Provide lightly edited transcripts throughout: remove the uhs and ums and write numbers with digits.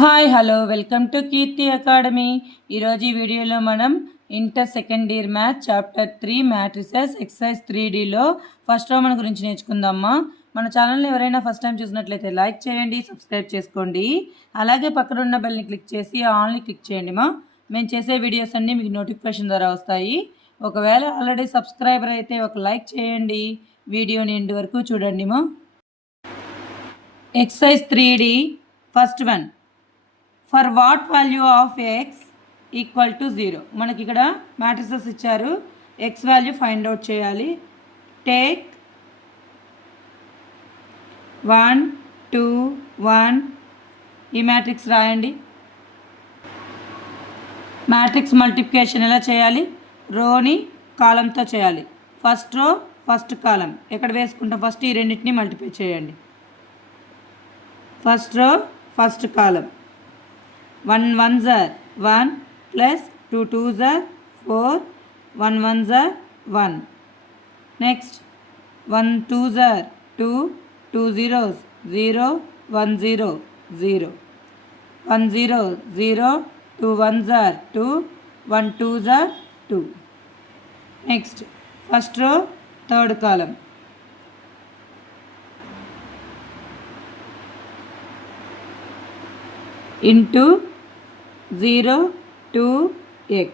Hi hello welcome to Keerthi academy. ఈరోజు ఈ వీడియోలో మనం inter second year maths chapter 3 matrices exercise 3Dలో ఫస్ట్ రోమన్ గురించి నేర్చుకుందామా. మన ఛానల్ని ఎవరైనా ఫస్ట్ టైం చూసినట్లయితే లైక్ చేయండి, సబ్స్క్రైబ్ చేసుకోండి. అలాగే పక్కన ఉన్న బెల్ని క్లిక్ చేసి ఆన్లీ క్లిక్ చేయండి మా. మేము చేసే వీడియోస్ అన్నీ మీకు నోటిఫికేషన్ ద్వారా వస్తాయి. ఒకవేళ ఆల్రెడీ సబ్స్క్రైబర్ అయితే ఒక లైక్ చేయండి, వీడియోని ఎండ్ వరకు చూడండి మా. Exercise 3D first one, for what value of X equal to 0. మనకి ఇక్కడ మ్యాట్రిసెస్ ఇచ్చారు, ఎక్స్ వాల్యూ ఫైండ్ అవుట్ చేయాలి. టేక్ 1 2 1 ఈ మ్యాట్రిక్స్ రాయండి. మ్యాట్రిక్స్ మల్టిప్లికేషన్ ఎలా చేయాలి? రోని కాలంతో చేయాలి. ఫస్ట్ రో ఫస్ట్ కాలం ఎక్కడ వేసుకుంటాం? ఫస్ట్ ఈ రెండింటిని మల్టిప్లై చేయండి. First row first column 1 1s are 1 plus 2 2s are 4, 1 1s are 1. Next 1 2s are 2, 2 zeros 0, 1 0 0, 1 0 0, 2 1s are 2, 1 2s are 2. Next first row third column into 0 2 x.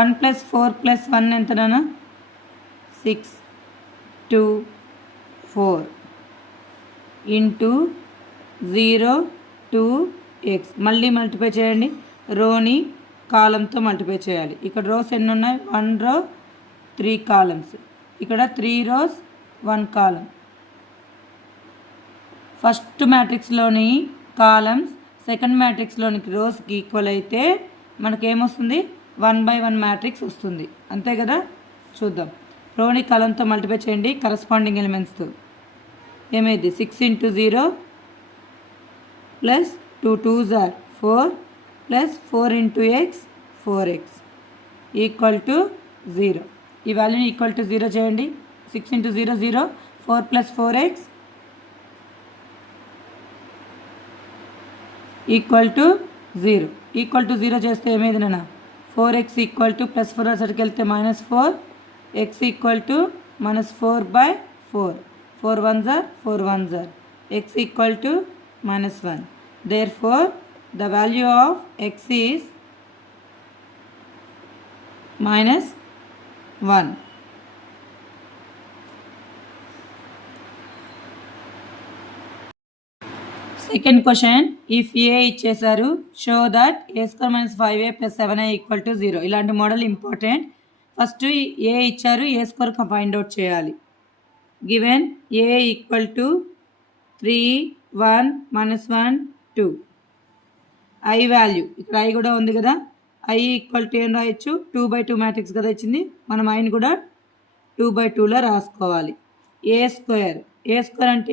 1 plus 4 plus 1 ఎంతనా? 6 2 4 into 0 2 x. మళ్ళీ multiply చేయండి. రోని కాలంతో multiply చేయాలి. ఇక్కడ rose ఎన్ని ఉన్నాయి? 1 రో 3 columns. ఇక్కడ 3 రోస్ 1 కాలం. ఫస్ట్ మ్యాట్రిక్స్లోని కాలమ్స్ సెకండ్ మ్యాట్రిక్స్లోనికి రోస్కి ఈక్వల్ అయితే మనకేమొస్తుంది? 1/1 మ్యాట్రిక్స్ వస్తుంది, అంతే కదా. చూద్దాం. రోని కాలంతో మల్టిప్లై చేయండి కరస్పాండింగ్ ఎలిమెంట్స్తో. ఏమైంది? 6 into 0 plus 2 2s are 4 plus 4 into x 4x equal to 0. ఈ వాల్యూని ఈక్వల్ టు 0 చేయండి. 6 into 0 0, 4 plus 4x equal to 0. Equal to 0 చేస్తే ఏమైంది నాన్న? 4x ఈక్వల్ టు ప్లస్ 4 అసలుకి వెళ్తే -4, x equal to -4/4. 4 1s are 4 1s are, x equal to -1. Therefore the value of x is -1. Second question, if A ఇచ్చేసారు, show that a² - 5a + 7a = 0. ఇలాంటి model important. First ఏ ఇచ్చారు, a² find out చేయాలి. Given a equal to 3 1 -1 2. I value ఇక్కడ I కూడా ఉంది కదా. I equal to ఏం రాయొచ్చు? 2/2 మ్యాట్రిక్స్ కదా ఇచ్చింది, మనం ఐని కూడా 2/2లో రాసుకోవాలి. a² అంటే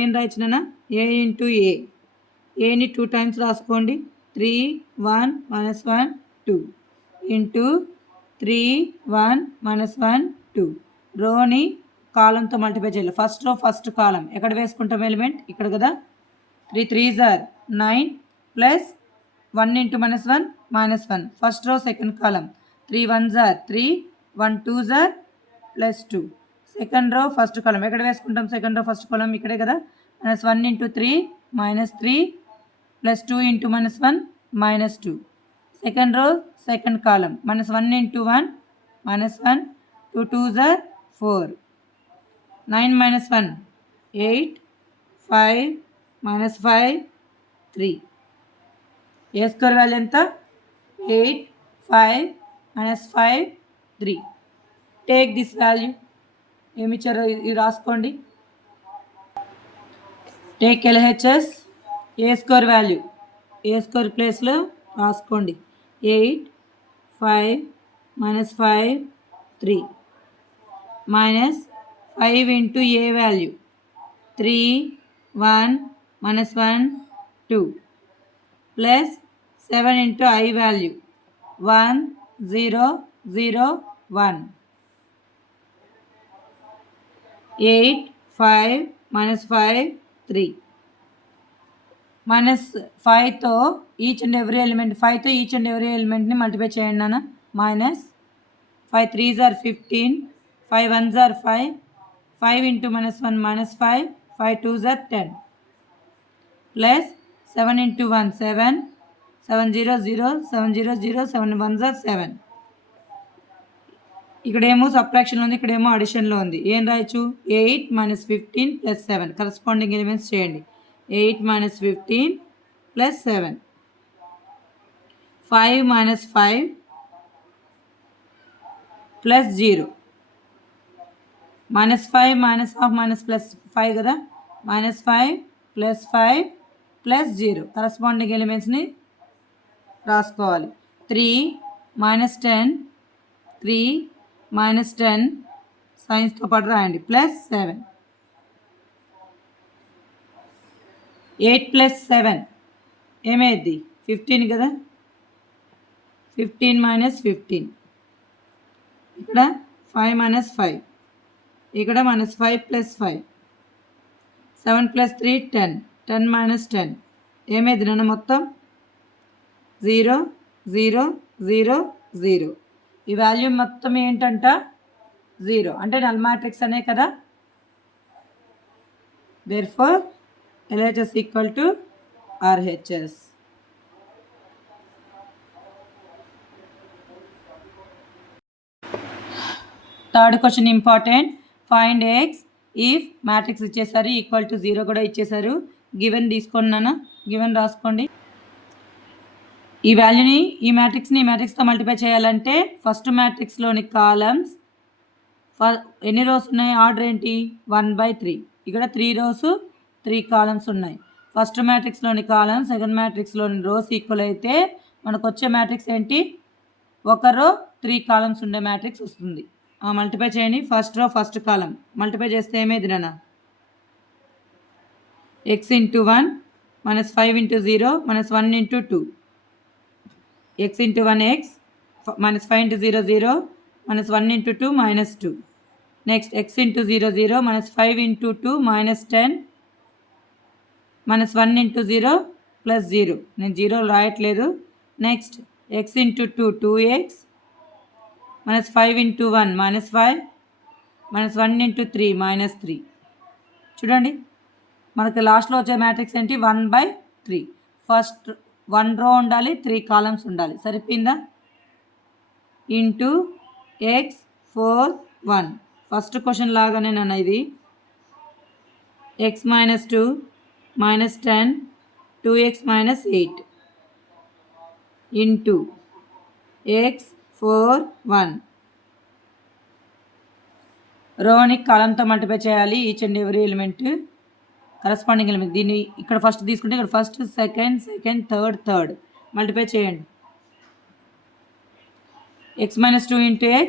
ఏం రాయించినా? a ఇంటూ ఏని 2 టైమ్స్ రాసుకోండి. 3 1 -1 2 ఇంటూ 3 1 -1 2. రోని కాలంతో మల్టిప్లై చేయాలి. ఫస్ట్ రో ఫస్ట్ కాలం ఎక్కడ వేసుకుంటాం ఎలిమెంట్? ఇక్కడ కదా. 3 3s are 9 plus 1 into -1 -1. First row second column 3 1s are 3, 1 2s are plus 2. Second row first కాలం ఎక్కడ వేసుకుంటాం? సెకండ్ రో ఫస్ట్ కాలం ఇక్కడే కదా. -1 into 3 -3 plus 2 into -1 -2. Second row second column -1 into 1 -1, 2 2s are 4, 9 -1 8, 5 -5 3. a² value ఎంత? 8 5 -5 3. Take this value. ఏమిచ్చారో ఇది రాసుకోండి. Take LHS a² value a² ప్లేస్లో రాసుకోండి. 8 5 -5 3 -5 into A value 3 1 -1 2 plus 7 into I value 1 0 0 1. 8 5 -5 3. -5తో ఈచ్ అండ్ ఎవ్రీ ఎలిమెంట్ 5తో each and every ఎలిమెంట్ని multiply చేయండి నాన్న. -5 3s are 15, 5 1s are 5, 5 into -1 -5, 5 2s are 10, plus 7 into 1 7, 7 0 0, 7 0 0, 7 1s are 7. ఇక్కడేమో సబ్ట్రాక్షన్లో ఉంది, ఇక్కడేమో అడిషన్లో ఉంది. ఏం రాయొచ్చు? 8 - 15 + 7 కరస్పాండింగ్ ఎలిమెంట్స్ చేయండి. 8 - 15 + 7, 5 - 5 + 0, -5 -half +5 కదా, -5 + 5 + 0 కరస్పాండింగ్ ఎలిమెంట్స్ని రాసుకోవాలి. 3 - 10, 3 - 10 సైన్స్తో పాటు రాయండి, +7. 8 + 7 ఏమైంది? 15 కదా, 15 - 15, ఇక్కడ 5 - 5, ఇక్కడ -5 + 5, 7 + 3 10, 10 - 10 ఏమైంది నాన్న? మొత్తం 0 0 0 0. ఈ వాల్యూ మొత్తం ఏంటంట? 0. అంటే నల్ మ్యాట్రిక్స్ అనే కదా. Therefore LHS = RHS. Third question important. Find X if matrix ఇచ్చేసారు =0 కూడా ఇచ్చేసారు. గివెన్ తీసుకున్నాను, గివెన్ రాసుకోండి. ఈ వాల్యూని ఈ మ్యాట్రిక్స్తో మల్టిప్లై చేయాలంటే ఫస్ట్ మ్యాట్రిక్స్లోని కాలమ్స్ ఎన్ని రోస్ ఉన్నాయి? ఆర్డర్ ఏంటి? 1/3. ఇక్కడ 3 rows 3 columns ఉన్నాయి. ఫస్ట్ మ్యాట్రిక్స్లోని కాలమ్స్ సెకండ్ మ్యాట్రిక్స్లోని రోస్ ఈక్వల్ అయితే మనకు వచ్చే మ్యాట్రిక్స్ ఏంటి? ఒక రో 3 columns ఉండే మ్యాట్రిక్స్ వస్తుంది. మల్టిప్లై చేయండి. ఫస్ట్ రో ఫస్ట్ కాలం మల్టిప్లై చేస్తే ఏమైంది నాన్న? x × 1 -5 × 0 -1 × 2, x × 1 x, -5 × 0 0, -1 × 2 -2. Next x × 0 0, -5 × 2 -10, -1 × 0 + 0. నేను 0 రాయట్లేదు. Next x × 2 2x, -5 × 1 -5, -1 × 3 -3. చూడండి మనకి లాస్ట్లో వచ్చే మ్యాట్రిక్స్ ఏంటి? 1/3. ఫస్ట్ 1 రో ఉండాలి, 3 columns ఉండాలి. సరిపోయిందా? ఇంటూ x 4 1 ఫస్ట్ క్వశ్చన్ లాగానే నన్ను ఇది x - 2 -10 2x - 8 ఇంటూ x 4 1. రోని కాలంతో మల్టిప్లై చేయాలి each and every element corresponding element. దీన్ని ఇక్కడ ఫస్ట్ తీసుకుంటే ఇక్కడ ఫస్ట్ సెకండ్ థర్డ్ మల్టిప్లై చేయండి. x - 2 × x,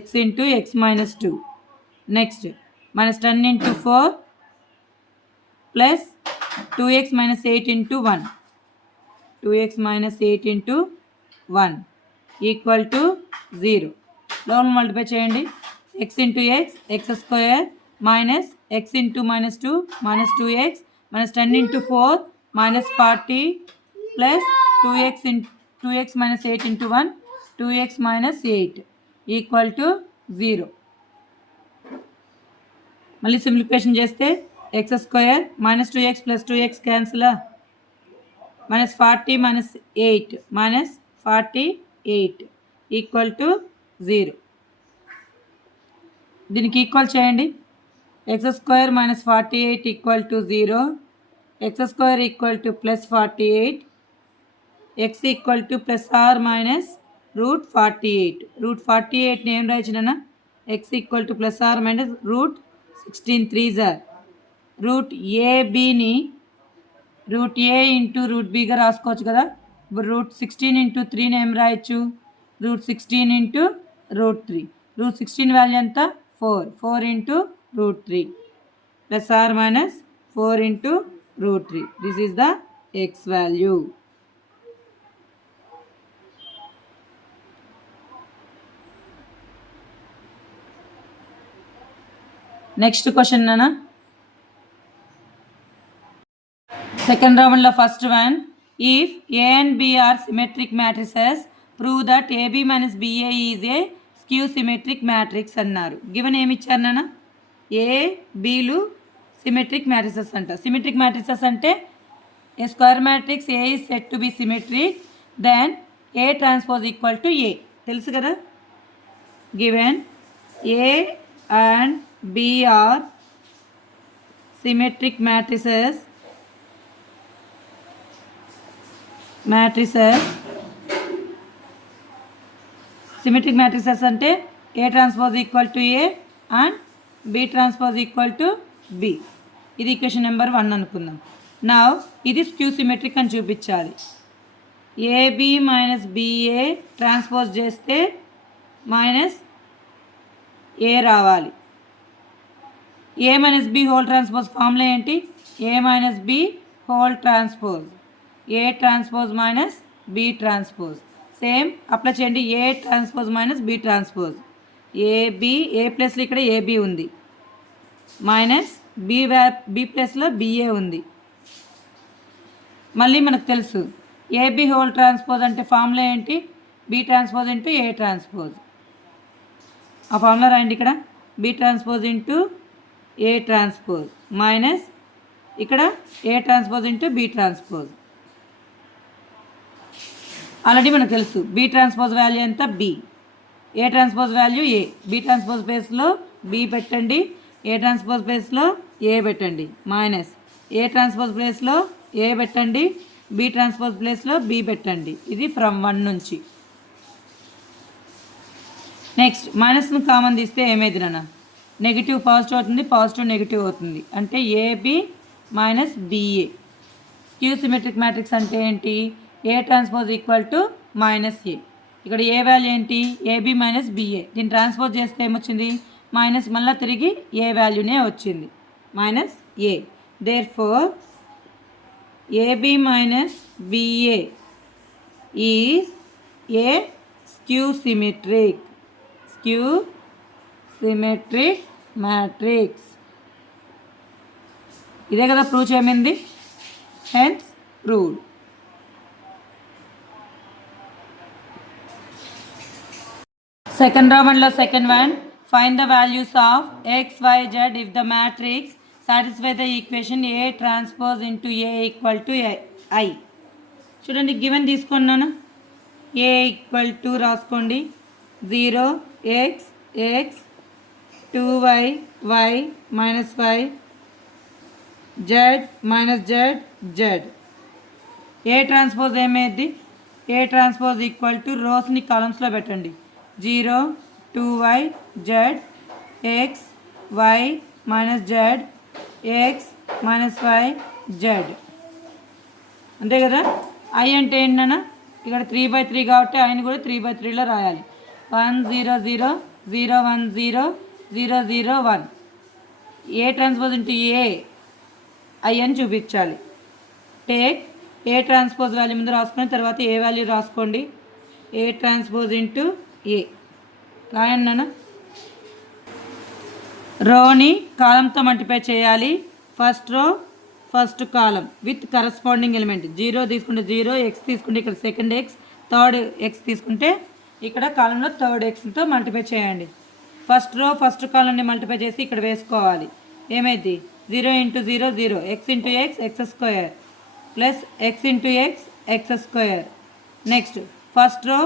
x × x - 2. Next -10 × 4 plus 2x - 8 × 1, 2x - 8 × 1 = 0. Loan multiply చేయండి. x × x x² minus x × -2 -2x, -10 × 4 -40 plus 2x - 8 × 1 2x - 8 = 0. మళ్ళీ simplification చేస్తే x² -2x + 2x cancel, -40 - 8 -48 = 0. దీనికి equal చేయండి. x² - 48 = 0, x² = +48, x ± √48. √48 ఏం రాయించిన? x = ± √16 3s are. √AB √A × √Bగా రాసుకోవచ్చు కదా. ఇప్పుడు √16 × 3 ఏం రాయొచ్చు? √16 × √3. √16 వాల్యూ ఎంత? 4 4 × √3 ± 4 × √3. This is the x value. Next question నాన్న. Second round la first one, if A and B are symmetric matrices, prove that AB minus BA is a skew symmetric matrix అన్నారు. Given ఏమి ఇచ్చారు నాన్న? A బీలు symmetric matrices అంట. Symmetric matrices అంటే A square matrix A is set to be symmetric then A transpose equal to A. తెలుసు కదా? Given A and B are symmetric matrices symmetric matrices అంటే A transpose equal to A and B transpose equal to B. ఇది equation number 1 అనుకుందాం. నా ఇది skew symmetric అని చూపించాలి. AB minus BA transpose చేస్తే మైనస్ ఏ రావాలి. A minus B whole transpose formula ఏంటి? A minus B whole transpose A transpose minus B transpose. Same apply చేయండి. A transpose minus B transpose. AB A ప్లస్లో ఇక్కడ AB ఉంది minus B ప్లస్లో BA ఉంది. మళ్ళీ మనకు తెలుసు ఏబి హోల్ ట్రాన్స్పోజ్ అంటే ఫార్ములా ఏంటి? B transpose into A transpose. ఆ ఫార్ములా రాయండి ఇక్కడ. B transpose into A transpose minus ఇక్కడ A transpose into B transpose. Already మనకు తెలుసు బి ట్రాన్స్పోజ్ వాల్యూ ఎంత? B. A transpose value A. B transpose ప్లేస్లో బి పెట్టండి, ఏ ట్రాన్స్పోజ్ ప్లేస్లో ఏ పెట్టండి మైనస్ ఏ ట్రాన్స్పోజ్ ప్లేస్లో ఏ పెట్టండి, బి ట్రాన్స్పోజ్ ప్లేస్లో బి పెట్టండి. ఇది ఫ్రమ్ 1 నుంచి. నెక్స్ట్ మైనస్ను కామన్ తీస్తే ఏమైంది నాన్న? నెగిటివ్ పాజిటివ్ అవుతుంది, పాజిటివ్ నెగిటివ్ అవుతుంది. అంటే AB minus BA. Skew symmetric matrix అంటే ఏంటి? A transpose equal to minus A. ఇక్కడ ఏ వాల్యూ ఏంటి? AB minus BA. దీన్ని ట్రాన్స్పోజ్ చేస్తే ఏమొచ్చింది? మైనస్ మళ్ళీ తిరిగి ఏ వాల్యూనే వచ్చింది minus A. Therefore AB minus BA is a skew symmetric matrix. ఇదే కదా ప్రూవ్ చేయమంది. Hence proved. Second Roman law, second one, find the values of x, y, z if the matrix satisfy the equation A transpose into A equal to I. చూడండి given తీసుకున్నాను. A equal to రాసుకోండి 0 x x 2y y minus y z minus z z. A transpose ఏమైంది? A transpose equal to రోస్ని కాలమ్స్లో పెట్టండి. 0 2y z x y minus z x minus y z. అంతే కదా? I అంటే ఏంటన్నా? ఇక్కడ 3/3 కాబట్టి ఐని కూడా 3/3లో రాయాలి. 1 0 0 0 1 0 0 0 1. ఏ ట్రాన్స్పోజ్ ఇంటూ ఏ ఐ అని చూపించాలి. టేక్ ఏ ట్రాన్స్పోజ్ వాల్యూ ముందు రాసుకొని తర్వాత ఏ వాల్యూ రాసుకోండి. ఏ ట్రాన్స్పోజ్ ఇంటూ ఏ రాయండి నాన్న. రోని కాలంతో మల్టిప్లై చేయాలి. First row first column with corresponding element. 0 తీసుకుంటే 0, ఎక్స్ తీసుకుంటే ఇక్కడ సెకండ్ ఎక్స్, థర్డ్ ఎక్స్ తీసుకుంటే ఇక్కడ కాలంలో థర్డ్ ఎక్స్తో మల్టిప్లై చేయండి. ఫస్ట్ రో ఫస్ట్ కాలంని మల్టిప్లై చేసి ఇక్కడ వేసుకోవాలి. ఏమైంది? 0 × 0 0, x into x x square plus x into x x square. Next first row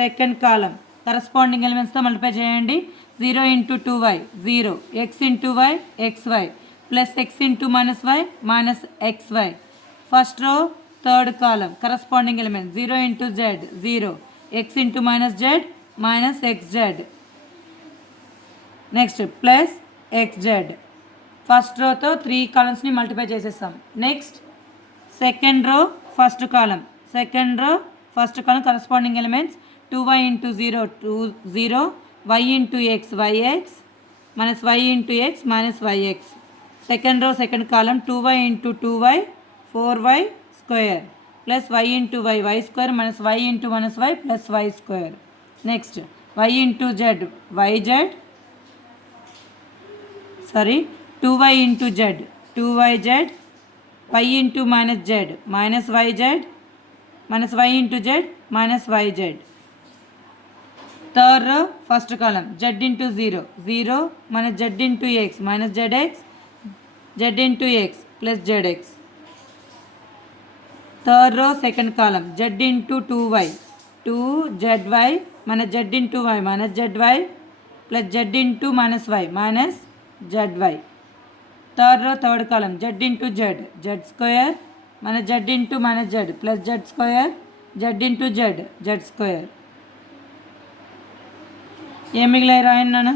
second column corresponding ఎలిమెంట్స్తో మల్టిప్లై చేయండి. 0 × 2y 0, x into y xy plus x into minus y minus xy. First row third column corresponding element 0 × z 0, x into minus z minus xz. Next plus xz. First రోతో 3 కాలమ్స్ని multiply చేసేస్తాం. Next second row first column corresponding elements 2y × 0 2 0, y × x yx minus y × x minus yx. Second row second కాలం 2y × 2y 4y square plus y × y y square minus y × minus y plus y square. Next y × z yz 2y × z 2yz y into minus z minus yz minus y into z minus yz. Third row, first column, z into 0 0 minus z into x minus zx z into x plus zx. Third row, second column, z into 2y 2zy minus z into y minus zy plus z into minus y minus zy. Third row, third column, z into z square minus z into minus z plus z square z into z square. ఏం మిగిలాయి రాయండి నాన్న.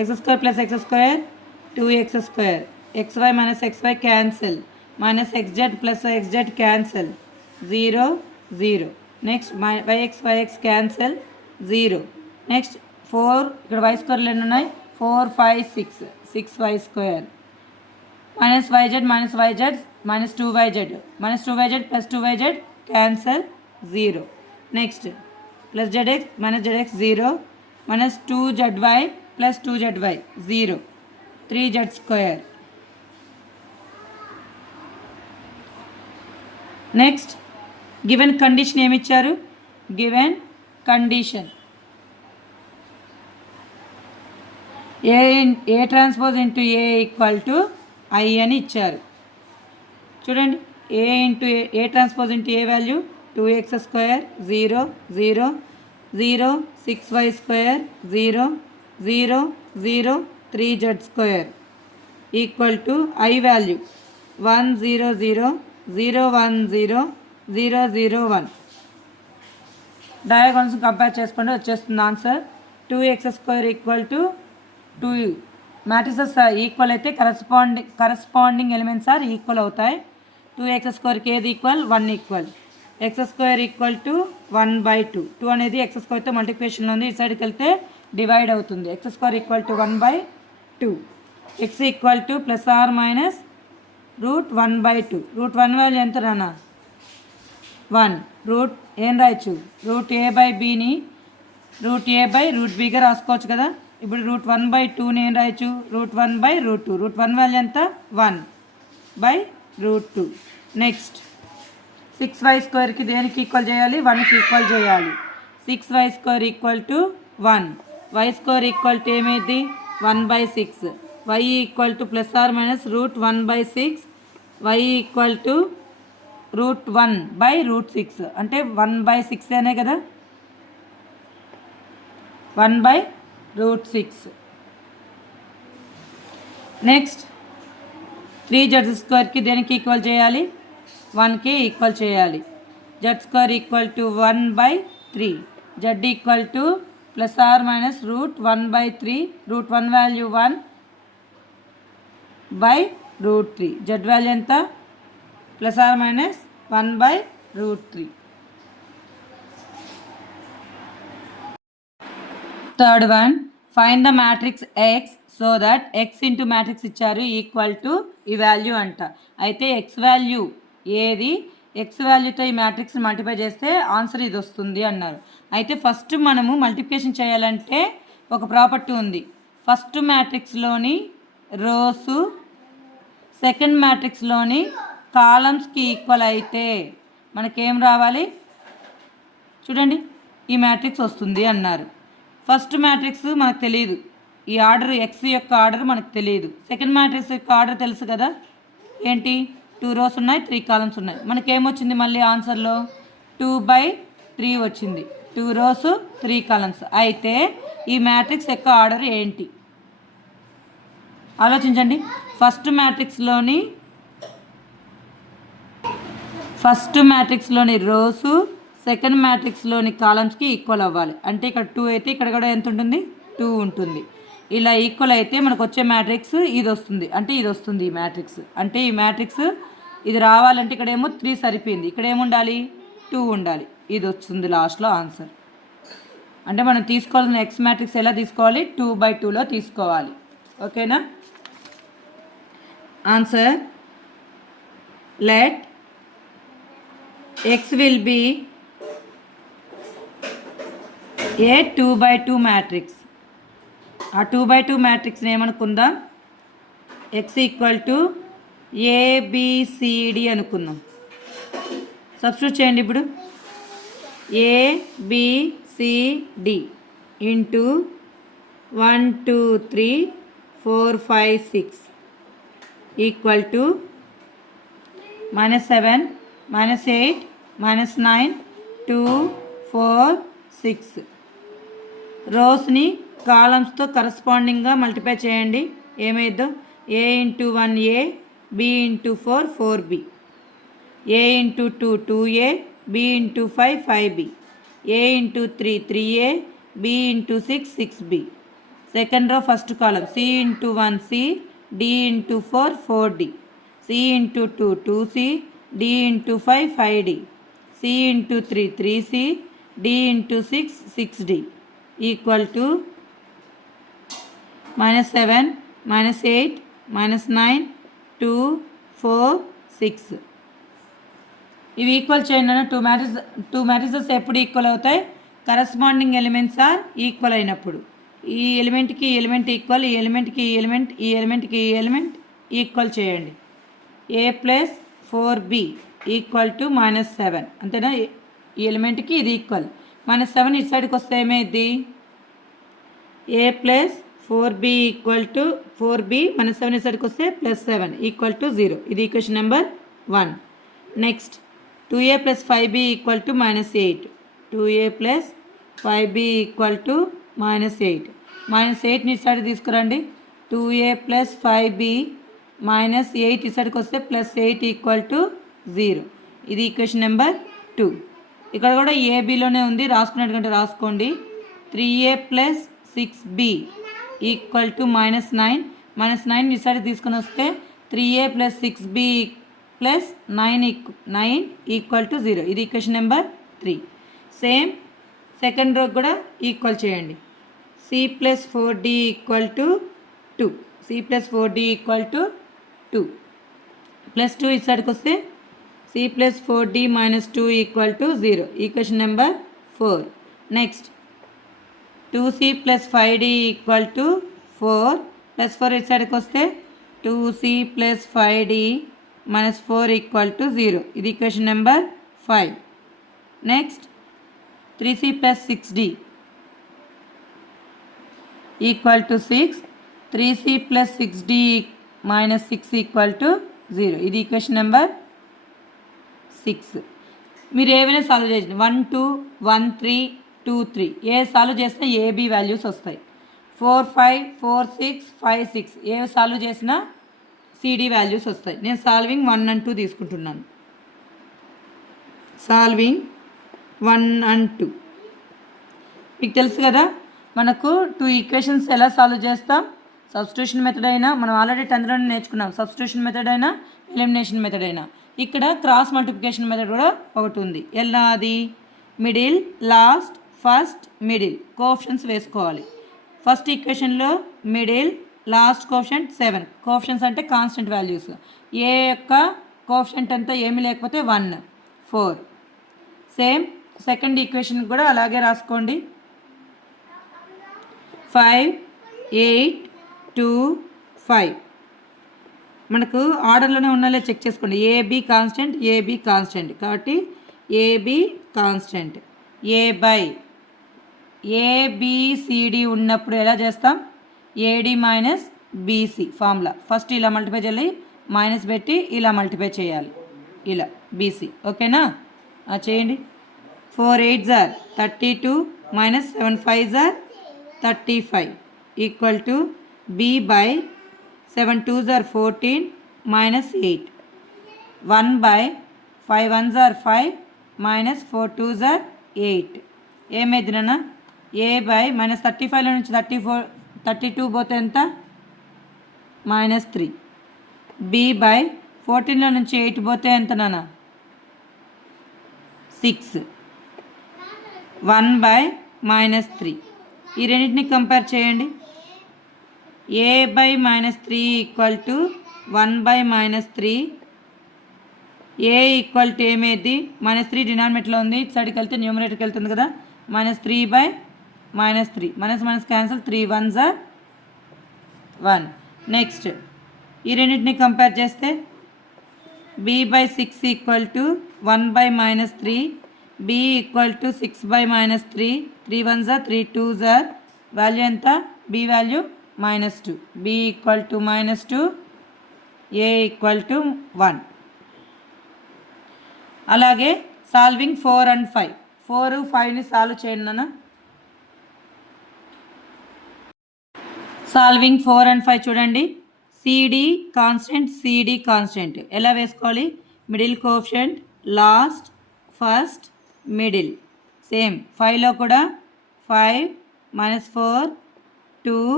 X square plus X square 2x square xy minus xy cancel minus xz plus xz cancel 0 0. Next yx cancel 0. Next 4 ఇక్కడ y స్క్వేర్లు ఎన్ని ఉన్నాయి 4 5 6 6y square minus yz minus 2yz plus 2yz cancel 0. Next plus zx minus zx 0 minus 2zy plus 2zy 0 3z square. Next given condition ఏమి ఇచ్చారు given condition a transpose into a equal to I అని ఇచ్చారు. చూడండి a into a transpose into a value 2x square 0 0 0 6y square 0 0 0 3z square equal to I value 1 0 0 0 1 0 0 0 1. Diagrams compare చేసుకోండి వచ్చేస్తుంది answer 2x square equal to 2 matrices equal అయితే corresponding elements are equal అవుతాయి. 2x స్క్వేర్కి ఏది equal 1 equal x square equal to 1/2 2 అనేది x స్క్వేర్తో మల్టిప్లికేషన్లో ఉంది. ఈ సైడ్కి వెళ్తే డివైడ్ అవుతుంది. x square equal to 1/2 x equal to plus or minus √1/2 √1 value ఎంత రానా 1 రూట్ ఏం రాయొచ్చు √a/bని √a/√bగా రాసుకోవచ్చు కదా. ఇప్పుడు √1/2ని ఏం రాయొచ్చు √1/√2 √1 వాల్యూ ఎంత 1/√2. నెక్స్ట్ 6y స్క్వేర్కి దేనికి ఈక్వల్ చేయాలి 1కి ఈక్వల్ చేయాలి. 6y square equal to 1 y square equal to ఏమైంది 1/6 y equal to plus or minus √1/6 y equal to √1/√6 అంటే 1/6 అనే కదా 1/√6. నెక్స్ట్ 3z స్క్వేర్కి దేనికి ఈక్వల్ చేయాలి 1కి ఈక్వల్ చేయాలి. z square equal to 1/3 z equal to plus or minus √1/3 √1 value 1/√3 z value ఎంత plus or minus 1/√3. Third one find the matrix x so that x into matrix ఇచ్చారు equal to ఈ value అంట. అయితే x value ఏది x వాల్యూతో ఈ మ్యాట్రిక్స్ని multiply చేస్తే ఆన్సర్ ఇది వస్తుంది అన్నారు. అయితే ఫస్ట్ మనము మల్టిప్లికేషన్ చేయాలంటే ఒక ప్రాపర్టీ ఉంది. ఫస్ట్ మ్యాట్రిక్స్లోని రోసు సెకండ్ మ్యాట్రిక్స్లోని కాలమ్స్కి ఈక్వల్ అయితే మనకేం రావాలి చూడండి ఈ మ్యాట్రిక్స్ వస్తుంది అన్నారు. ఫస్ట్ మ్యాట్రిక్స్ మనకు తెలియదు, ఈ ఆర్డర్ ఎక్స్ యొక్క ఆర్డర్ మనకు తెలియదు. సెకండ్ మ్యాట్రిక్స్ యొక్క ఆర్డర్ తెలుసు కదా ఏంటి 2 rows ఉన్నాయి 3 columns ఉన్నాయి. మనకేమొచ్చింది మళ్ళీ ఆన్సర్లో 2/3 వచ్చింది. 2 rows 3 columns. అయితే ఈ మ్యాట్రిక్స్ యొక్క ఆర్డర్ ఏంటి ఆలోచించండి. ఫస్ట్ మ్యాట్రిక్స్లోని రోసు సెకండ్ మ్యాట్రిక్స్లోని కాలమ్స్కి ఈక్వల్ అవ్వాలి. అంటే ఇక్కడ 2 అయితే ఇక్కడ కూడా ఎంత ఉంటుంది 2 ఉంటుంది. ఇలా ఈక్వల్ అయితే మనకు వచ్చే మ్యాట్రిక్స్ ఇది వస్తుంది. అంటే ఇది వస్తుంది ఈ మ్యాట్రిక్స్. అంటే ఈ మ్యాట్రిక్స్ ఇది రావాలంటే ఇక్కడేమో 3 సరిపోయింది, ఇక్కడ ఏముండాలి 2 ఉండాలి. ఇది వస్తుంది లాస్ట్లో ఆన్సర్. అంటే మనం తీసుకోవాల్సిన ఎక్స్ మ్యాట్రిక్స్ ఎలా తీసుకోవాలి 2/2లో తీసుకోవాలి. ఓకేనా. Answer let x will be a 2/2 matrix. ఆ 2/2 మ్యాట్రిక్స్ని ఏమనుకుందాం ఎక్స్ ఈక్వల్ టు ఏబిసిడి అనుకుందాం. సబ్స్టిట్యూట్ చేయండి ఇప్పుడు. ABCD into 1 2 3 4 5 6 equal to -7 -8 -9 2 4 6. రోస్ని కాలమ్స్తో కరస్పాండింగ్గా మల్టిప్లై చేయండి. ఏమైద్దో A into 1 A, B into 4 4B, A into 2 2A, B into 5 5B, A into 3 3A, B into 6 6B. Second row first column C into 1 C, D into 4 4D, C into 2 2C, D into 5 5D, C into 3 3C, D into 6 6D equal to -7 -8 -9 2 4 6. ఇవి equal చేయండి అన్న. Two matrices ఎప్పుడు equal అవుతాయి? Corresponding elements are equal అయినప్పుడు. ఈ ఎలిమెంట్కి ఈ element equal, ఈ ఎలిమెంట్కి ఈ ఎలిమెంట్, ఈ ఎలిమెంట్కి ఈ ఎలిమెంట్ ఈక్వల్ చేయండి. A + 4B ఈక్వల్ టు -7 అంతేనా? ఈ ఎలిమెంట్కి ఇది ఈక్వల్. -7 ఇటు సైడ్కి వస్తే ఏమైంది? A + 4B equal to 4B -7 ఇటు సైడ్కి వస్తే +7 ఈక్వల్ టు 0. ఇది equation number 1. Next 2A + 5B equal to -8. 2A + 5B equal to -8. -8 ఇటు సైడ్ తీసుకురండి. 2A + 5B -8 ఇటు సైడ్కి వస్తే +8 ఈక్వల్ టు 0. ఇది ఈక్వేషన్ నెంబర్ 2. ఇక్కడ కూడా ఏబీలోనే ఉంది, రాసుకున్నట్టుకంటే రాసుకోండి. 3A + 6B equal to -9. -9 ఇటు సైడ్ తీసుకొని వస్తే 3A + 6B + 9 ఈక్వల్ టు 0. ఇది equation number 3. Same second row కూడా ఈక్వల్ చేయండి. C + 4D equal to 2. C + 4D equal to 2 +2 ఇటు సైడ్కి వస్తే C + 4D - 2 equal to 0. Equation number 4. Next 2C + 5D equal to 4 +4 ఇటు సైడ్కి వస్తే 2C + 5D - 4 ఈక్వల్ టు 0. ఇది equation number 5. Next 3C + 6D equal to 6. 3C + 6D - 6 equal to 0. ఇది equation number 6. మీరు ఏవైనా సాల్వ్ చేయండి. 1 2 1 3 2 3 ఏ సాల్వ్ చేసినా ఏబీ వాల్యూస్ వస్తాయి. 4 5 4 6 5 6 ఏ సాల్వ్ చేసినా సిడి వాల్యూస్ వస్తాయి. నేను సాల్వింగ్ 1 and 2 తీసుకుంటున్నాను. సాల్వింగ్ 1 and 2 మీకు తెలుసు కదా, మనకు 2 ఈక్వేషన్స్ ఎలా సాల్వ్ చేస్తాం. సబ్స్టిట్యూషన్ మెథడ్ అయినా మనం ఆల్రెడీ 10th నేర్చుకున్నాం. సబ్స్టిట్యూషన్ మెథడ్ అయినా ఎలిమినేషన్ మెథడ్ అయినా. ఇక్కడ క్రాస్ మల్టిప్లికేషన్ మెథడ్ కూడా ఒకటి ఉంది. ఎలా అది? Middle last first middle coefficients వేసుకోవాలి. ఫస్ట్ ఈక్వేషన్లో మిడిల్ లాస్ట్ కోఎఫిషియెంట్ 7. కోఎఫిషియెంట్స్ అంటే కాన్స్టెంట్ వాల్యూస్. ఏ యొక్క కోఎఫిషియెంట్ అంతా ఏమీ లేకపోతే 1 4. సేమ్ సెకండ్ ఈక్వేషన్ కూడా అలాగే రాసుకోండి. 5 8 2 5 మనకు ఆర్డర్లోనే ఉన్నాయో చెక్ చేసుకోండి. ఏబి కాన్స్టెంట్, ఏబి కాన్స్టెంట్ కాబట్టి ఏబి కాన్స్టెంట్. ఏబిసిడి ఉన్నప్పుడు ఎలా చేస్తాం? AD - BC formula. ఫస్ట్ ఇలా మల్టిప్లై చేయాలి, మైనస్ పెట్టి ఇలా మల్టిప్లై చేయాలి, ఇలా బీసీ. ఓకేనా? చేయండి. 4 8s are 32 - 7 5s are 35 equal to B by 7 2s are 14 - 8. 1/5 1s are 5 - 4 2s are 8. ఏమైంది నాన్న? ఏ బై -35లో నుంచి 32 పోతే ఎంత? -3. బి బై 14లో నుంచి 8 పోతే ఎంత నాన్న? 6. 1/-3. ఈ రెండింటిని కంపేర్ చేయండి. A by -3 equal to 1/-3. A equal to ఏమేది? -3 డినామినేటర్లో ఉంది, ఇటు సైడ్కి వెళ్తే న్యూమరేటర్కి వెళ్తుంది కదా. -3/-3 minus cancel. 3 1s are 1. Next ఈ రెండింటిని కంపేర్ చేస్తే b by 6 equal to 1 by minus 3, b equal to 6 by minus 3, 3 1s are 3 2s are value ఎంత b value minus 2, b equal to minus 2, a equal to 1. అలాగే solving 4 and 5, 4 5ని solve చేయండి నాన్న. Solving 4 and 5 చూడండి. CD constant ఎలా వేసుకోవాలి? Middle coefficient, last, first, middle. Same 5లో కూడా 5 minus 4 2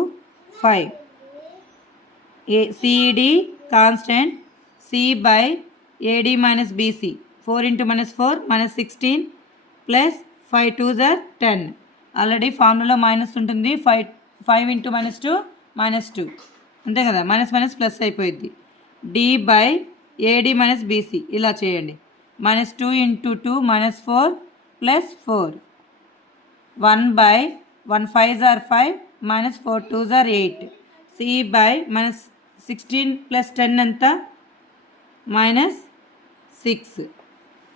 5. CD constant, C by AD minus BC, 4 into minus 4 minus 16 plus 5 2s are 10. Already formula minus ఉంటుంది. 5 into minus 2 minus 2 అంతే కదా, మైనస్ మైనస్ ప్లస్ అయిపోయింది. D by AD minus BC ఇలా చేయండి. minus 2 into 2 minus 4 plus 4, 1 by 1 5s are 5 minus 4 2s are 8. C by minus 16 plus 10 ఎంత? minus 6.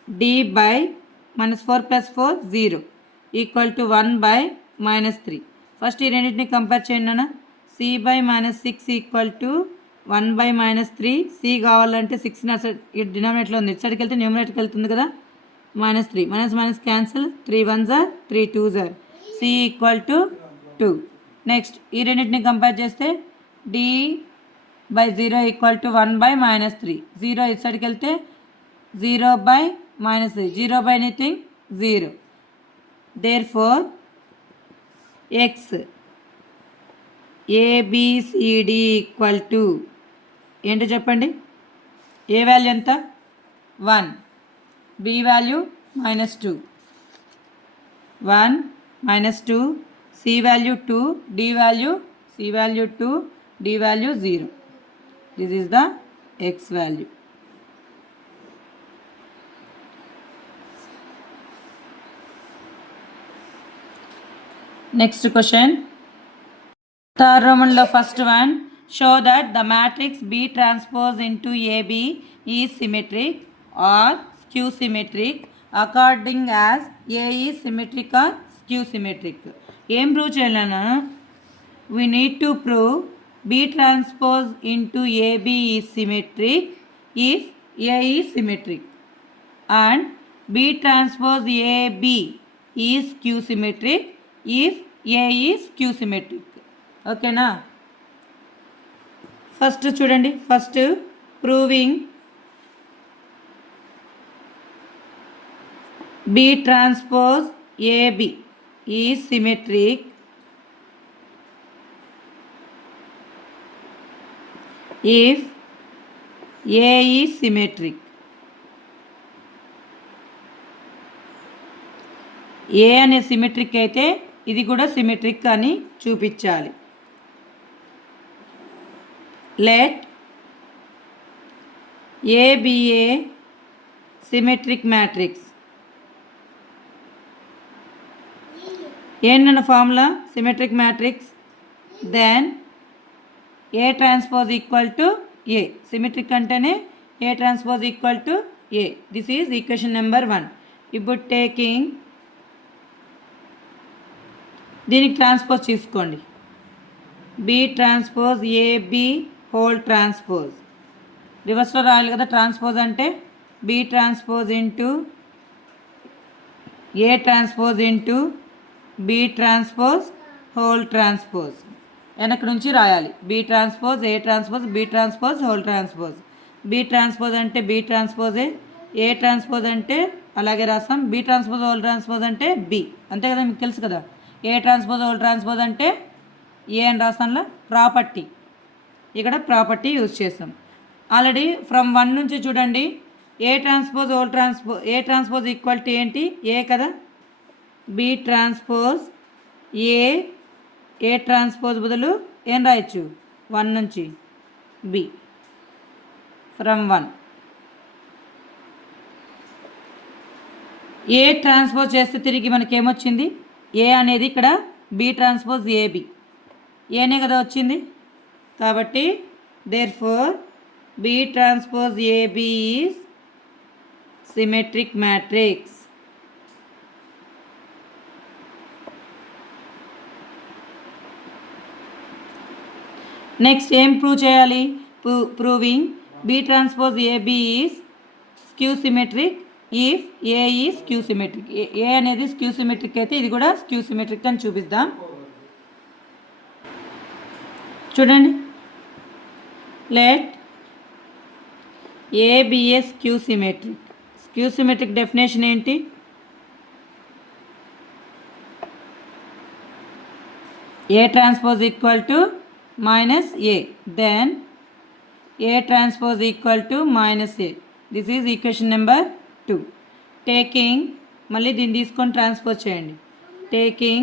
D by minus 4 plus 4 0 equal to 1 by minus 3. First ఈ రెండింటిని compare చేయండి అన్న. C by minus 6 equal to 1 by minus 3. C కావాలంటే 6 డినామినేట్లో ఉంది, ఇటు సైడ్కి వెళ్తే న్యూమినేటర్కి వెళ్తుంది కదా. -3 minus minus cancel, 3 1s are 3 2s are, C equal to 2. Next ఈ రెండింటిని కంపేర్ చేస్తే D by 0 equal to 1 by minus 3. 0 ఇటు సైడ్కి వెళ్తే 0 by minus 3, 0 by anything 0. Therefore x ABCD equal to ఏంటో చెప్పండి. ఏ వాల్యూ ఎంత? 1, B value -2, 1 -2, C value 2, D value 2, D value 0. This is the x value. Next question, third రోమన్లో first one, show that the matrix B transpose into AB is symmetric or skew symmetric according as A is symmetric or skew symmetric. ఏం prove చేయాలన్నా? We need to prove B transpose into AB is symmetric if A is symmetric and B transpose AB is skew symmetric if A is Q symmetric. ఓకేనా? First చూడండి, first proving B transpose AB is symmetric if A is symmetric. A అనే symmetric అయితే ఇది కూడా symmetric అని చూపించాలి. Let A B A symmetric matrix. ఏంటన్న ఫార్ములా? Symmetric matrix then A transpose equal to A. Symmetric అంటేనే A transpose equal to A. This is equation number 1. ఇప్పుడు టేకింగ్ దీనికి ట్రాన్స్పోజ్ తీసుకోండి. B transpose AB whole transpose. రివర్స్లో రాయాలి కదా transpose అంటే. B transpose into A transpose into B transpose whole transpose. వెనక నుంచి రాయాలి. B transpose A transpose B transpose whole transpose. B transpose అంటే బి ట్రాన్స్పోజే, ఏ ట్రాన్స్పోజ్ అంటే అలాగే రాస్తాం, బి ట్రాన్స్పోజ్ హోల్ ట్రాన్స్పోజ్ అంటే బి. అంతే కదా, మీకు తెలుసు కదా. ఏ ట్రాన్స్పోజ్ హోల్ ట్రాన్స్పోజ్ అంటే ఏ అని రాస్తాంలో ప్రాపర్టీ. ఇక్కడ ప్రాపర్టీ యూజ్ చేస్తాం. ఆల్రెడీ ఫ్రమ్ 1 నుంచి చూడండి. A transpose whole transpose, A transpose equal to ఏంటి? ఏ కదా. బి ట్రాన్స్పోజ్ ఏ ట్రాన్స్పోజ్ బదులు ఏం రాయొచ్చు? 1 నుంచి బి. ఫ్రమ్ 1 ఏ ట్రాన్స్పోజ్ చేస్తే తిరిగి మనకేమొచ్చింది? ఏ అనేది ఇక్కడ బి ట్రాన్స్పోజ్ ఏబి, ఏనే కదా వచ్చింది. కాబట్టి therefore B transpose AB is symmetric matrix. Next ఏం ప్రూవ్ చేయాలి? Proving B transpose AB is skew symmetric if A is skew symmetric. A అనేది skew symmetric అయితే ఇది కూడా skew symmetric అని చూపిద్దాం. చూడండి, let A be a skew symmetric. Skew symmetric definition ఏంటి? A transpose equal to minus A, then A transpose equal to minus A. This is equation number 2. Taking, మళ్ళీ దీన్ని తీసుకొని ట్రాన్స్పోజ్ చేయండి. Taking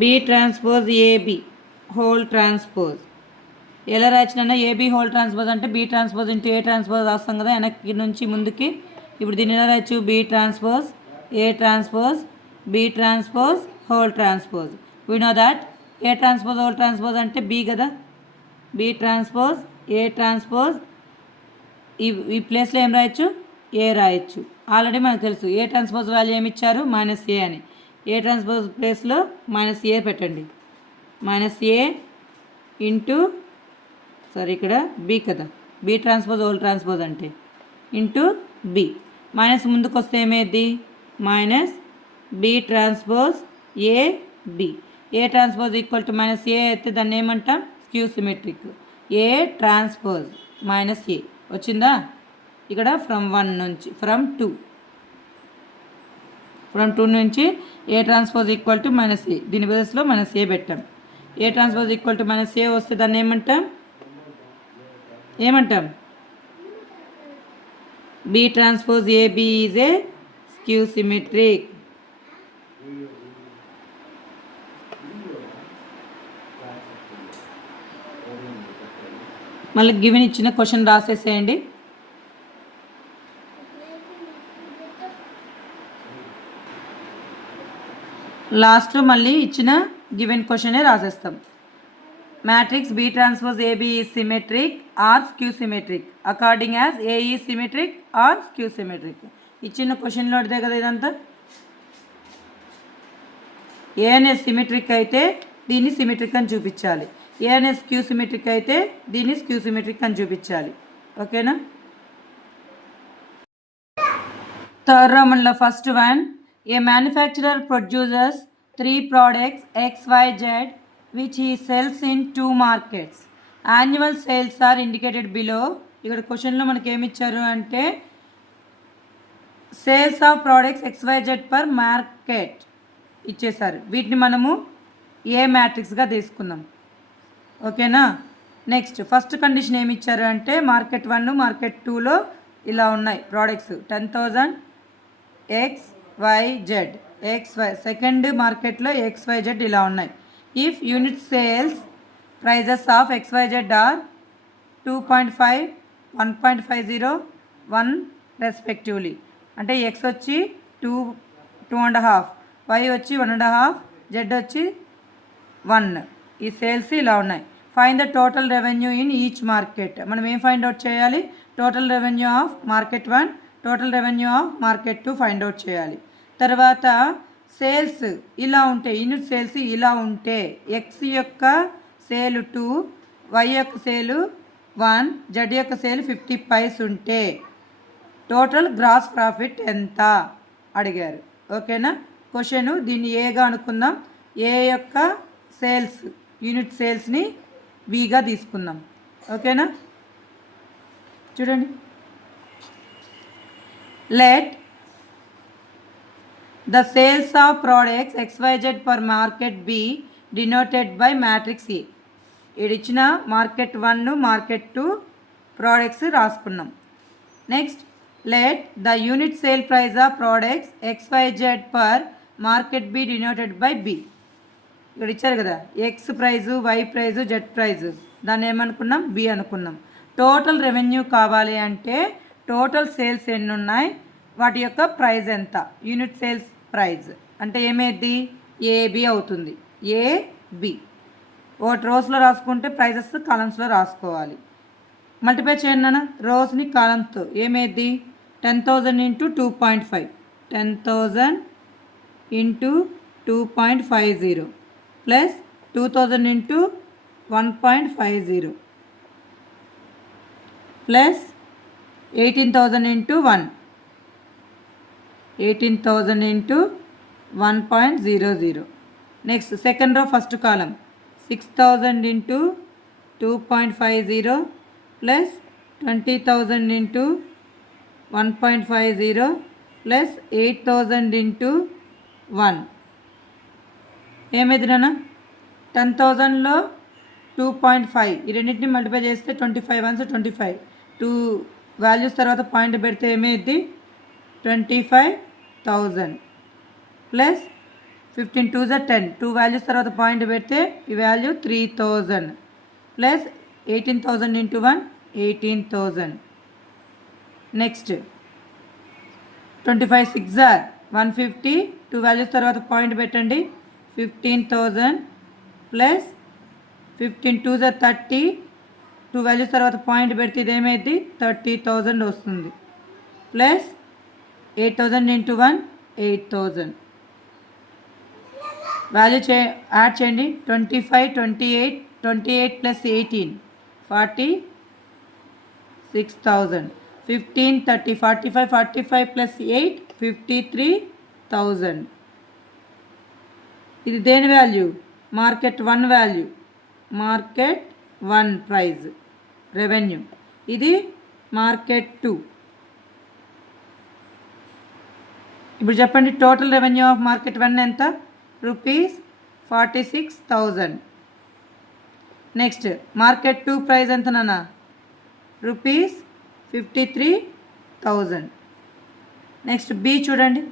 B transpose AB whole transpose. ఎలా రాసినా AB whole transpose అంటే B transpose into A transpose రాస్తాం కదా వెనక్కి నుంచి ముందుకి. ఇప్పుడు దీన్ని ఎలా రాయచ్చు? B transpose A transpose B transpose whole transpose. We know that A transpose whole transpose అంటే B కదా. B transpose A transpose ఈ ప్లేస్లో ఏం రాయొచ్చు? ఏ రాయొచ్చు. ఆల్రెడీ మనకు తెలుసు ఏ ట్రాన్స్పోజ్ వాల్యూ ఏమి ఇచ్చారు? మైనస్ ఏ అని. ఏ ట్రాన్స్పోజ్ ప్లేస్లో మైనస్ ఏ పెట్టండి. మైనస్ ఏ ఇంటూ ఇక్కడ బి కదా, బి ట్రాన్స్పోజ్ హోల్ ట్రాన్స్పోజ్ అంటే ఇంటూ బి. మైనస్ ముందుకు వస్తే ఏమైంది? Minus B transpose A B. A transpose equal to minus A అయితే దాన్ని ఏమంటాం? Skew symmetric. A transpose minus A వచ్చిందా? ఇక్కడ ఫ్రమ్ 1 నుంచి ఫ్రమ్ 2 నుంచి A transpose equal to minus A, దీని బేస్లో మైనస్ ఏ పెట్టాం. A transpose equal to minus A వస్తే దాన్ని ఏమంటాం? B transpose AB is a skew symmetric. మళ్ళీ గివెన్ ఇచ్చిన క్వశ్చన్ రాసేసేయండి. లాస్ట్లో మళ్ళీ ఇచ్చిన గివెన్ క్వశ్చనే రాసేస్తాం. Matrix B transpose AB is symmetric or skew symmetric according as A is symmetric or skew symmetric. ఇచ్చిన క్వశ్చన్లో అడితే కదా ఇదంతా. ఏ అనేది సిమెట్రిక్ అయితే దీన్ని సిమెట్రిక్ అని చూపించాలి. ఏ అనేది స్క్యూ సిమెట్రిక్ అయితే దీన్ని స్క్యూ సిమెట్రిక్ అని చూపించాలి. ఓకేనా? థర్డ్ రౌండ్లో first one, A manufacturer producers 3 products XYZ which he sells in 2 markets. Annual sales are indicated below. ఇక్కడ క్వశ్చన్లో మనకి ఏమి ఇచ్చారు అంటే sales of products XYZ per market ఇచ్చేసారు. వీటిని మనము ఏ మ్యాట్రిక్స్గా తీసుకుందాం. ఓకేనా? నెక్స్ట్ ఫస్ట్ కండిషన్ ఏమి ఇచ్చారు అంటే మార్కెట్ 1 మార్కెట్ 2లో ఇలా ఉన్నాయి ప్రోడక్ట్స్ 10,000 XYZ XY. సెకండ్ మార్కెట్లో XYZ ఇలా ఉన్నాయి. If unit sales prices of XYZ are 2.5, 1.50, 1 respectively. అంటే X వచ్చి 2.5, Y వచ్చి 1.5, Z వచ్చి 1. ఈ సేల్స్ ఇలా ఉన్నాయి. Find the total revenue in each market. మనం ఏం ఫైండ్ అవుట్ చేయాలి? Total revenue of market 1, total revenue of market 2 find out చేయాలి. తర్వాత సేల్స్ ఇలా ఉంటే, యూనిట్ సేల్స్ ఇలా ఉంటే ఎక్స్ యొక్క సేలు 2, వై యొక్క సేలు 1, జెడ్ యొక్క సేలు 50 పైస్ ఉంటే టోటల్ గ్రాస్ ప్రాఫిట్ ఎంత అడిగారు. ఓకేనా? క్వశ్చన్ దీన్ని ఏగా అనుకుందాం. ఏ యొక్క సేల్స్ యూనిట్ సేల్స్ని విగా తీసుకుందాం. ఓకేనా? చూడండి, let the sales of products XYZ per market B denoted by matrix A. ఇచ్చిన మార్కెట్ 1 మార్కెట్ 2 ప్రోడక్ట్స్ రాసుకున్నాం. Next let the unit sale price of products XYZ per market B denoted by B. ఇక్కడ ఇచ్చారు కదా X price, Y price, Z price, దాన్ని ఏమనుకున్నాం? B అనుకున్నాం. Total revenue కావాలి అంటే టోటల్ సేల్స్ ఎన్ని ఉన్నాయి, వాటి యొక్క ప్రైస్ ఎంత, యూనిట్ సేల్స్ ప్రైస్ అంటే ఏమేది? ఏబి అవుతుంది. ఏబి. ఒకటి రోస్లో రాసుకుంటే ప్రైజెస్ కాలమ్స్లో రాసుకోవాలి. మల్టిప్లై చేయండి నాన్న రోస్ని కాలమ్స్తో. ఏమైంది 10,000 into 2.5 10,000 into 2.50 plus 2,000 into 1.50 plus 18,000 into 1 18,000 into 1.00. Next second row first కాలం 6,000 into 2.50 plus 20,000 into 1.50 plus 8,000 into 1. ఏమైంది నాన్న 10,000లో 2.5 ఈ రెండింటిని మల్టిప్లై చేస్తే 25 వన్స్ 25 2 వాల్యూస్ తర్వాత పాయింట్ పెడితే ఏమైంది 25,000 ప్లస్ 15 2 10 2 వాల్యూస్ తర్వాత పాయింట్ పెడితే ఈ value 3,000 plus 18,000 into 1 18,000. Next 25 6 150 2 values తర్వాత పాయింట్ పెట్టండి 15,000 ప్లస్ 15 2 30 2 వాల్యూస్ తర్వాత పాయింట్ పెడితే ఇదేమైంది 30,000 వస్తుంది ప్లస్ 8,000 ఇంటూ 1 8,000. వాల్యూ యాడ్ చేయండి 25 28 ప్లస్ 18 46,000 15 30 45 ప్లస్ 8 53,000. ఇది దేని value market 1 value market 1 prize revenue. ఇది మార్కెట్ 2. ఇప్పుడు చెప్పండి టోటల్ రెవెన్యూ ఆఫ్ మార్కెట్ 1 ఎంత రూపీస్ 46,000. నెక్స్ట్ మార్కెట్ 2 ప్రైస్ ఎంత నాన్న రూపీస్ 53,000. నెక్స్ట్ బి చూడండి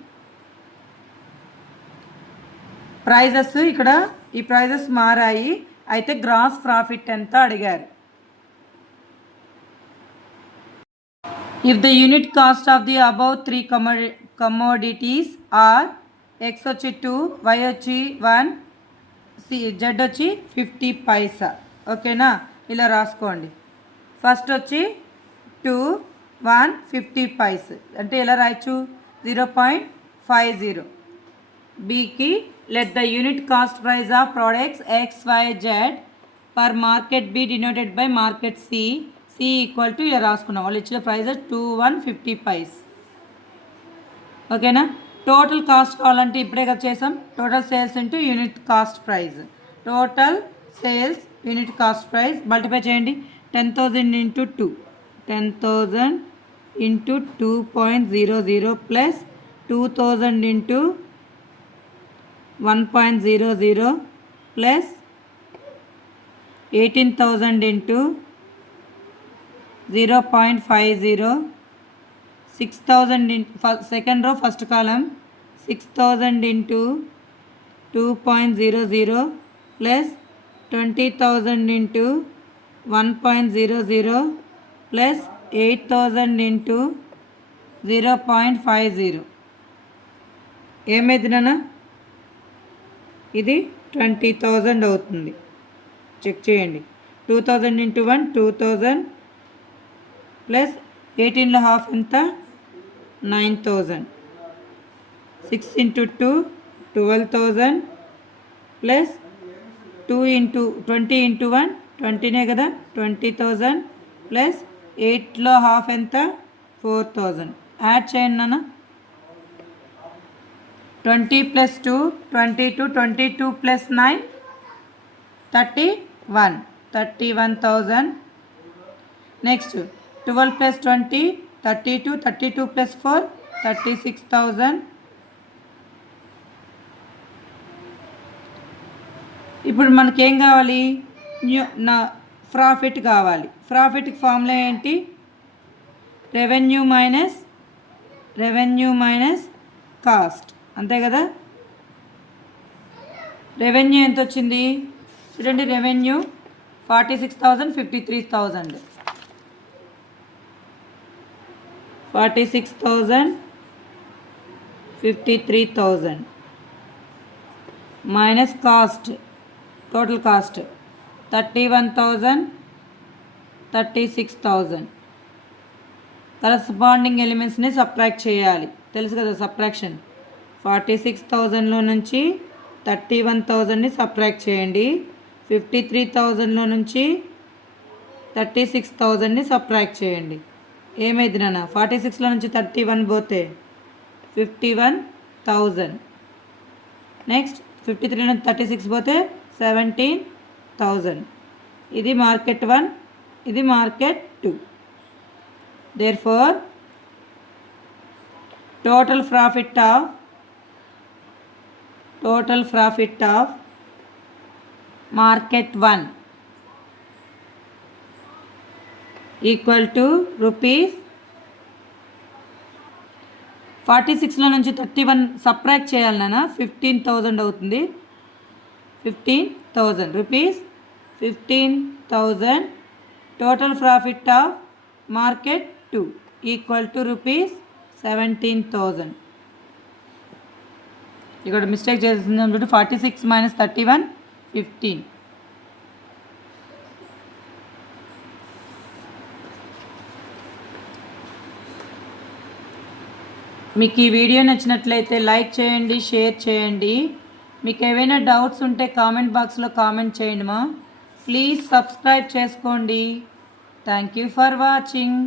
ప్రైజెస్ ఇక్కడ ఈ ప్రైజెస్ మారాయి అయితే గ్రాస్ ప్రాఫిట్ ఎంత అడిగారు. If the unit cost of the above 3 commodities are X వచ్చి 2 వై వచ్చి 1 జెడ్ వచ్చి 50 పైసా. ఓకేనా ఇలా రాసుకోండి. ఫస్ట్ వచ్చి 2 1 50 పైస్ అంటే ఎలా రాయచ్చు 0.50. బికి let the unit cost price of products X Y Z per market B denoted by market C equal to ఇలా రాసుకున్నాం. వాళ్ళు ఇచ్చిన ప్రైస్ 2 1 50 పైస్. ఓకేనా టోటల్ కాస్ట్ కావాలంటే ఇప్పుడే కదా చేసాం total sales into unit cost price. Total sales unit cost price multiply చేయండి 10,000 into 2 10,000 into 2.00 plus 2,000 into 1.00 plus 18,000 into 0.50 6,000 second row first కాలం 6,000 into 2.00 plus 20,000 into 1.00 plus 8,000 into 0.50. ఏమైంది నాన్న ఇది 20,000 అవుతుంది. చెక్ చేయండి 2,000 ఇంటూ 1 2,000 ప్లస్ 18లో హాఫ్ ఎంత 9,000 6 ఇంటూ 2 12,000 ప్లస్ 2 ఇంటూ 20 ఇంటూ 1 20నే కదా 20,000 plus 8లో half ఎంత 4,000. Add చేయండి నాన్న 20 plus 2 22 22 plus 9 31,000. Next 12 plus 20 32 32 plus 4 36,000. ఇప్పుడు మనకేం కావాలి ప్రాఫిట్ కావాలి. ప్రాఫిట్కి ఫార్ములా ఏంటి రెవెన్యూ మైనస్ కాస్ట్ అంతే కదా. రెవెన్యూ ఎంత వచ్చింది చూడండి revenue 46,000 53,000 46,000 53,000 minus cost total cost 31,000, 36,000. Corresponding ఎలిమెంట్స్ని సబ్ట్రాక్ట్ చేయాలి, తెలుసు కదా సబ్ట్రాక్షన్. 46,000లో నుంచి 31,000ని సబ్ట్రాక్ట్ చేయండి. 53,000లో నుంచి 36,000ని సబ్ట్రాక్ట్ చేయండి. ఏమైంది నాన్న? 46లో నుంచి 31 పోతే 51,000. నెక్స్ట్ 53 నుంచి 36 పోతే 17,000. ఇది మార్కెట్ 1, ఇది market 2. Therefore, total profit of market 1 equal to rupees 46లో నుంచి 31 సబ్ట్రాక్ట్ చేయాలి నాన్న. 15,000 అవుతుంది. 15,000 rupees. 15,000 total profit of market 2 equal to rupees 17,000. ఇక్కడ మిస్టేక్ చేసింది అనుకుంటే 46 మైనస్ 31 15. మీకు ఈ వీడియో నచ్చినట్లయితే లైక్ చేయండి, షేర్ చేయండి. మీకు ఏవైనా డౌట్స్ ఉంటే కామెంట్ బాక్స్లో కామెంట్ చేయండి మా. ప్లీజ్ సబ్స్క్రైబ్ చేసుకోండి. Thank you for watching.